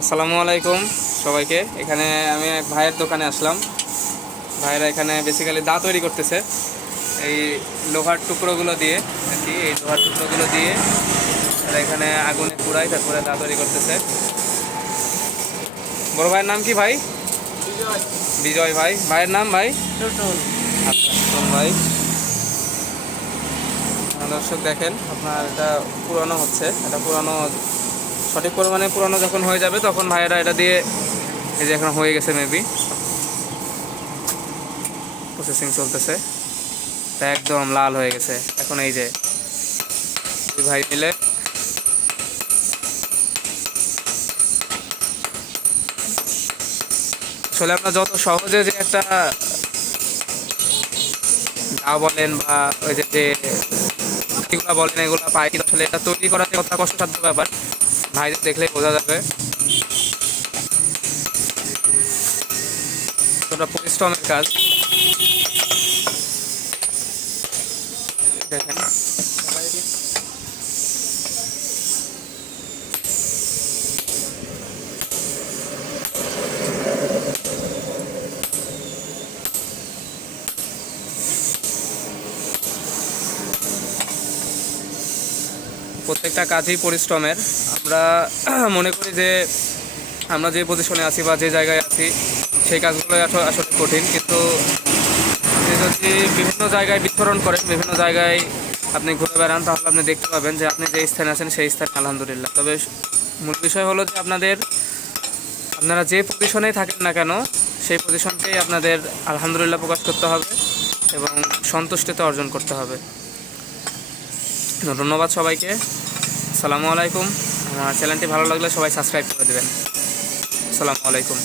আসসালামু আলাইকুম সবাইকে। এখানে আমি এক ভাইয়ের দোকানে আসলাম। ভাইয়েরা এখানে বেসিক্যালি দা তৈরি করতেছে এই লোহার টুকরোগুলো দিয়ে আর কি। এই লোহার টুকরোগুলো দিয়ে এরা এখানে আগুনে পুড়াই, তারপরে দা তৈরি করতেছে। বড় ভাইয়ের নাম কি ভাই? বিজয় ভাই। ভাইয়ের নাম ভাই? আচ্ছা, ভাই দর্শক দেখেন, আপনার এটা পুরানো হচ্ছে। এটা পুরানো, সঠিক পরিমাণে পুরানো যখন হয়ে যাবে তখন ভাইয়েরা এটা দিয়ে, এই যে এখন হয়ে গেছে মেবি, প্রসেসিং চলতেছে। এটা একদম লাল হয়ে গেছে। এখন এই যে দুই ভাই মিলে আসলে আপনার যত সহজে যে একটা দা বলেন বা ওই যে এগুলা বলেন এগুলা পাই, কিন্তু আসলে এটা তৈরি করা কতটা কষ্টসাধ্য ব্যাপার ভাইদের দেখলেই বোঝা যাবে। কতটা পরিশ্রমের কাজ দেখেন। প্রত্যেকটা কাজই পরিশ্রমের। আমরা মনে করি যে আমরা যে পজিশনে আছি বা যে জায়গায় আছি সেই কাজগুলোই আসলে কঠিন, কিন্তু আপনি যদি বিভিন্ন জায়গায় বিচরণ করেন, বিভিন্ন জায়গায় আপনি ঘুরে বেড়ান, তাহলে আপনি দেখতে পাবেন যে আপনি যে স্থানে আছেন সেই স্থানে আলহামদুলিল্লাহ। তবে মূল বিষয় হলো যে আপনারা যে পজিশনেই থাকেন না কেন সেই পজিশনকেই আপনাদের আলহামদুলিল্লাহ প্রকাশ করতে হবে এবং সন্তুষ্টিতা অর্জন করতে হবে। ধন্যবাদ সবাইকে। আসসালামু আলাইকুম। আমার চ্যানেলটি ভালো লাগলে সবাই সাবস্ক্রাইব করে দেবেন। আসসালামু আলাইকুম।